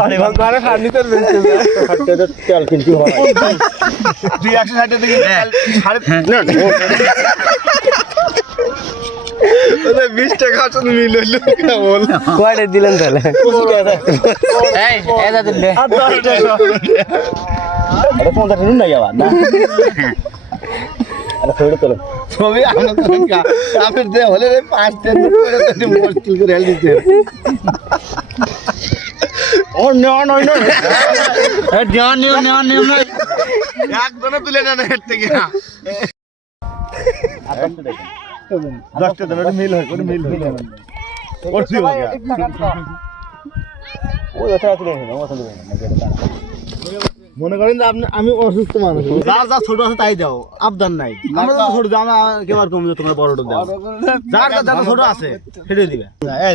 বাড়ি ভাগ করে ফার্নিচার বেচতে যায় তেল কিনতে হয় 260 থেকে 20 টাকা আসলে মিল হলো কেমন কয়টা দিলেন তাহলে এই এটা দিলে আর 10 টাকা এটা 50 টাকা নাই আবার না আরে ফেরত তোলো ছবি আমরা তো কাপের দে হলে 5 টাকা করে তো মুশকিল করে হেল দিতে ও না না না এ ধ্যান নিও নাই একদম তুলে না হেড থেকে 10 টাকা দেন মিল হয় কোনো মিল হয় করছি हो गया ও এটা তুলে না ও তুলে না মনে করেন যে আপনি আমি অসুস্থ মানুষ যার যা ছোট আছে তাই দাও আবদান নাই আমরা তো ছোট দাও আমরা কেবার কম যে তোমার বড়টা দাও যার যা ছোট আছে সেটাই দিবে এই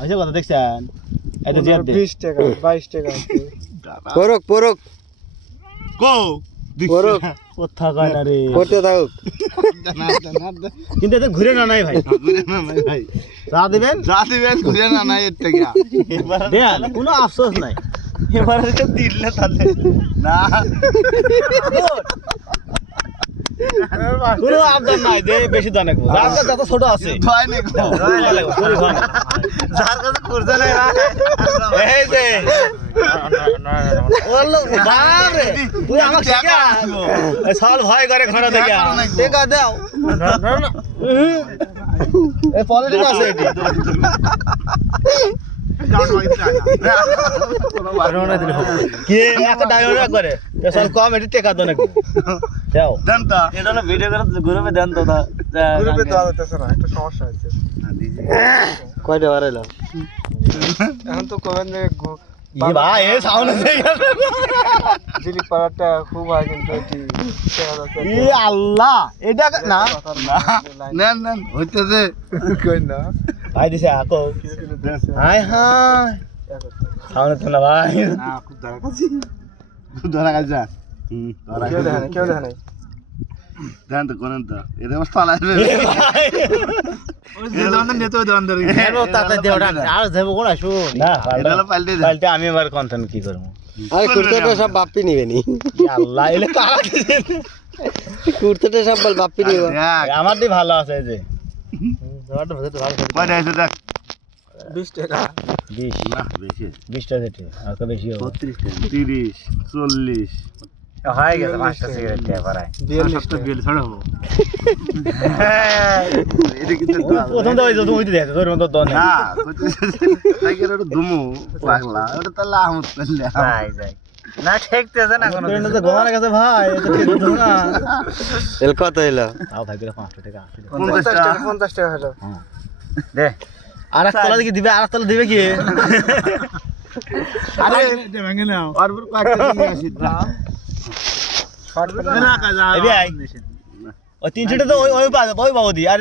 আচ্ছা কথা দেখছেন এটা যে 20 টাকা 22 টাকা পরক কো পরক কথা কয় না রে করতে থাক কিন্তু এটা ঘুরে না নাই ভাই ঘুরে না নাই ভাই যা দিবেন ঘুরে না নাই এর থেকে দেন কোনো আফসোস নাই এবারে তো দিল না তাহলে না কোনো আবদার নাই যে বেশি দানা কো যার কাছে যত ছোট আছে ধয় নে কো যার কাছে খরচা নাই এই যে বললো বারে তুই আমাকে শেখা এই সাল ভয় করে ঘরে দেখা টেকা দাও না না এই পলিটিক্স আছে এটি কে একটা ডায়লগ করে এসব কম এটি টেকা দাও নাকি দাও দেন তো এটা না ভিডিও করে গ্রুপে দেন তো গ্রুপে দেওয়া যাচ্ছে না একটা সমস্যা হচ্ছে কয়টা বাড়াইলো এখন তো কমেন্ট মে ये भाई ये साउंड से জিলিক পাড়াটা খুব হয় কিন্তু এটি ये अल्लाह এটা না নেন নেন হইতেছে কই না ভাই দিছে আকো হাই হাই সাউন্ড তো না ভাই না খুব ধরা কাছে কেউ দেখে নাই দেন তো করেন তো এটা আমার পালাইবে ওই যে দোকানদার নেতো ওই দোকানদার হেলো তাতে দেওড়া আর দেবো কোন শুন না এটা হলো পাল্টে দে পাল্টে আমি এবার কন্টেন্ট কি করব আরে কুর্তাটা সব বাপ্পি নিবে নি আল্লাহ এলে কারা কুর্তাটা সব বাপ্পি নিবে আমার দি ভালো আছে এই যে কয়টা আছে দেখ 20 টাকা 20 না বেশি 20 টাকা দিতে আর তো বেশি হবে 32 টাকা 30 40 হয়ে গেছে পাঁচটা সিগারেট দিয়ে ভরাই 42 বিল ছাড়াবো এটা কিন্তু প্রথম তো ওই তো ওই দেখো তোর মত দন না টাইগার ওটা দুমু পাগলা ওটা তাহলে আহমদ করলে যাই যাই না ঠেকতেছে না কোনো ট্রেন তো গোমার কাছে ভাই এটা ঠিক হতো না এল কত হইলো তাও ভাই করে 5 টাকা 50 টাকা হলো দে আর এক তলা দিকে দিবে আর এক তলা দিবে কি আরে এটা ভাঙে নাও আর পুরো কয়েকটা নিয়ে আসি দাও শর্ট না কাজা এই ভাই ও 300 টা তো ওই বাবু দি আর